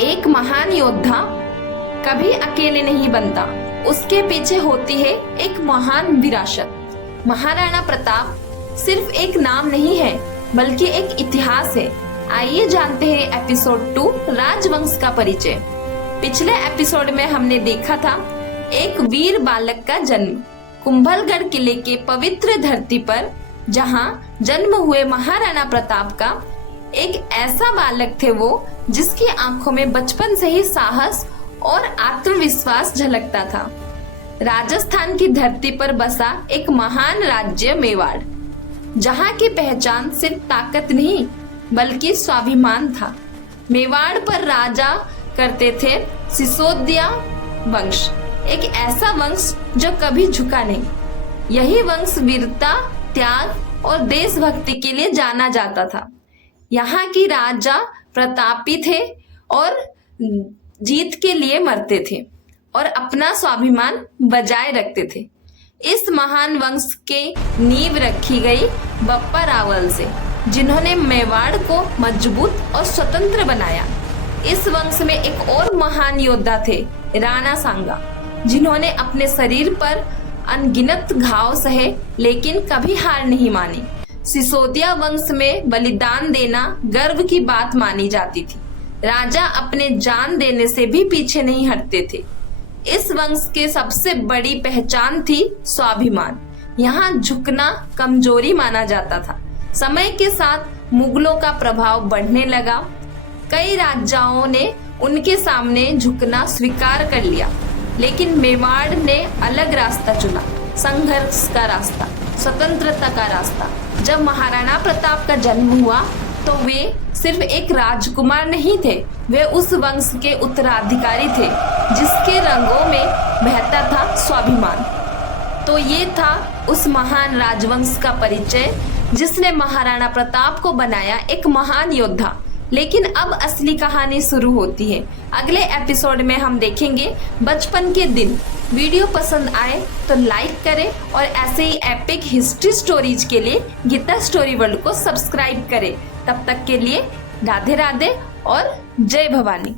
एक महान योद्धा कभी अकेले नहीं बनता, उसके पीछे होती है एक महान विरासत। महाराणा प्रताप सिर्फ एक नाम नहीं है बल्कि एक इतिहास है। आइए जानते हैं एपिसोड 2 राजवंश का परिचय। पिछले एपिसोड में हमने देखा था एक वीर बालक का जन्म कुंभलगढ़ किले के पवित्र धरती पर, जहां जन्म हुए महाराणा प्रताप का एक ऐसा बालक थे वो जिसकी आंखों में बचपन से ही साहस और आत्मविश्वास झलकता था। राजस्थान की धरती पर बसा एक महान राज्य मेवाड़, जहां की पहचान सिर्फ ताकत नहीं बल्कि स्वाभिमान था। मेवाड़ पर राजा करते थे सिसोदिया वंश, एक ऐसा वंश जो कभी झुका नहीं। यही वंश वीरता, त्याग और देशभक्ति के लिए जाना जाता था। यहाँ की राजा प्रतापी थे और जीत के लिए मरते थे और अपना स्वाभिमान बजाय रखते थे। इस महान वंश के नींव रखी गई बप्पा रावल से, जिन्होंने मेवाड़ को मजबूत और स्वतंत्र बनाया। इस वंश में एक और महान योद्धा थे, राणा सांगा, जिन्होंने अपने शरीर पर अनगिनत घाव सहे लेकिन कभी हार नहीं मानी। सिसोदिया वंश में बलिदान देना गर्व की बात मानी जाती थी। राजा अपने जान देने से भी पीछे नहीं हटते थे। इस वंश के सबसे बड़ी पहचान थी स्वाभिमान। यहाँ झुकना कमजोरी माना जाता था। समय के साथ मुगलों का प्रभाव बढ़ने लगा। कई राजाओं ने उनके सामने झुकना स्वीकार कर लिया, लेकिन मेवाड़ ने अलग रास्ता चुना, संघर्ष का रास्ता, स्वतंत्रता का रास्ता। जब महाराणा प्रताप का जन्म हुआ तो वे सिर्फ एक राजकुमार नहीं थे, वे उस वंश के उत्तराधिकारी थे जिसके रंगों में बहता था स्वाभिमान। तो ये था उस महान राजवंश का परिचय जिसने महाराणा प्रताप को बनाया एक महान योद्धा। लेकिन अब असली कहानी शुरू होती है। अगले एपिसोड में हम देखेंगे बचपन के दिन। वीडियो पसंद आए तो लाइक करें और ऐसे ही एपिक हिस्ट्री स्टोरीज के लिए गीता स्टोरी वर्ल्ड को सब्सक्राइब करें। तब तक के लिए राधे राधे और जय भवानी।